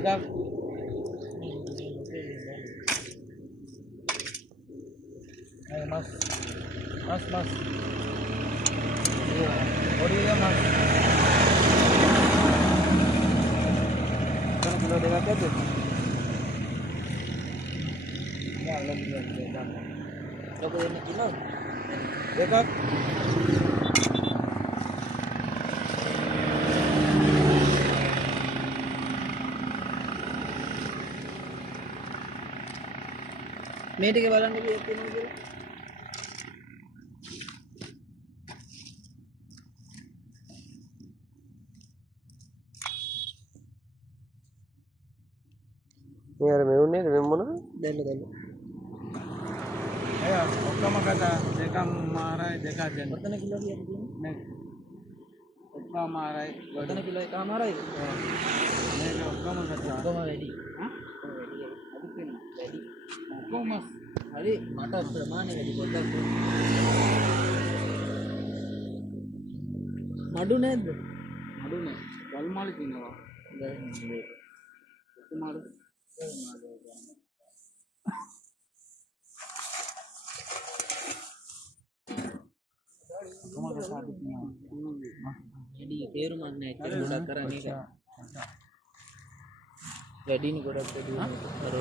Dekat. Ayo mas, mas. Iya, bodinya mas. Kan kilo dekat aja. Ya, lebih dekat. Coba ini kilo. Dekat. මේටික බලන්න කීයක් තියෙනවද කියලා. මේ අර මෙවුන්නේ මෙන්න මොනවද? දැල්ල. අය ඔක්කොම කතා දෙකම මාරයි දෙකක් ගන්න. ඔතන කිලෝ කීයද තියෙන්නේ? නේ. ඔක්කොම මාරයි. ඔතන කිලෝ එකමාරයි. මේක ඔක්කොම කතා. ඔක්කොම වැඩි. හා? වැඩි වෙනවා. වැඩි. ඔක්කොම හරි මට ප්‍රමාණය වැඩි පොඩ්ඩක්. නඩු නැද්ද? නඩු නෑ. ගල් මාළි තියෙනවා. මේ කුමාරු කොහොමද සාදු තියෙනවා. එඩි තේරුමක් නැහැ. ඒක ගොඩක් කරන්නේ ඒක. වැඩිනේ ගොඩක් වැඩි. අර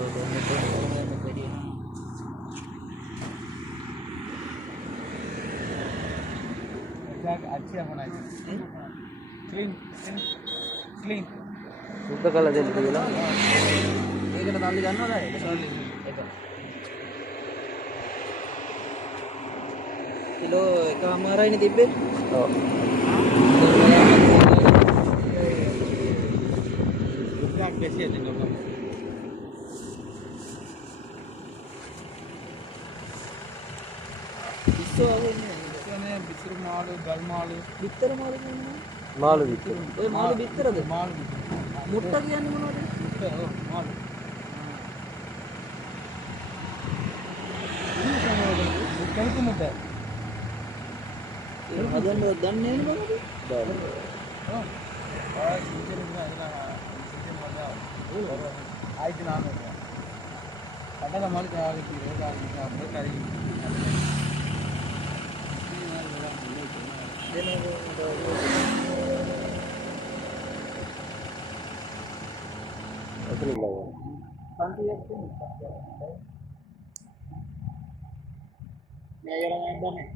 මොකද වැඩි. अच्छा होना चाहिए क्लीन සුද්ධ කළ දෙන්න කියලා. ඒකට තල්ලි ගන්නවද ඒක සල්ලි එක කිලෝ එකමාරයිනේ තිබ්බේ. ඔව්. රුපියල් 200 දෙන්න ඕන. ඉස්සෝ වෙන්නේ बिस्तर मालू गल मालू बिस्तर मालू මාළු විතර. ඔය මාළු බිත්තරද? මාළු මුට්ට කියන්නේ මොනවද? මුට්ට ඔව් මාළු. මුට්ටක මුට්ට. ඒ හදන්න දන්නේ නැහැ නේද? දාන්න. ඔව්. ආයි සිංහලෙන් නෑ නෑ. ආයිත් නාම එක. අඩල මල් කාලේ කිරේ ගාන අපේ කරි. අතන ඉන්නවා. පන්තියක් තියෙනවා. මේ යරන් යන්නේ.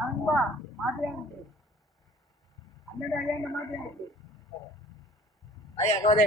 ආන්වා මාතේ. අන්නද යන්න මාතේ. අයියා කවද?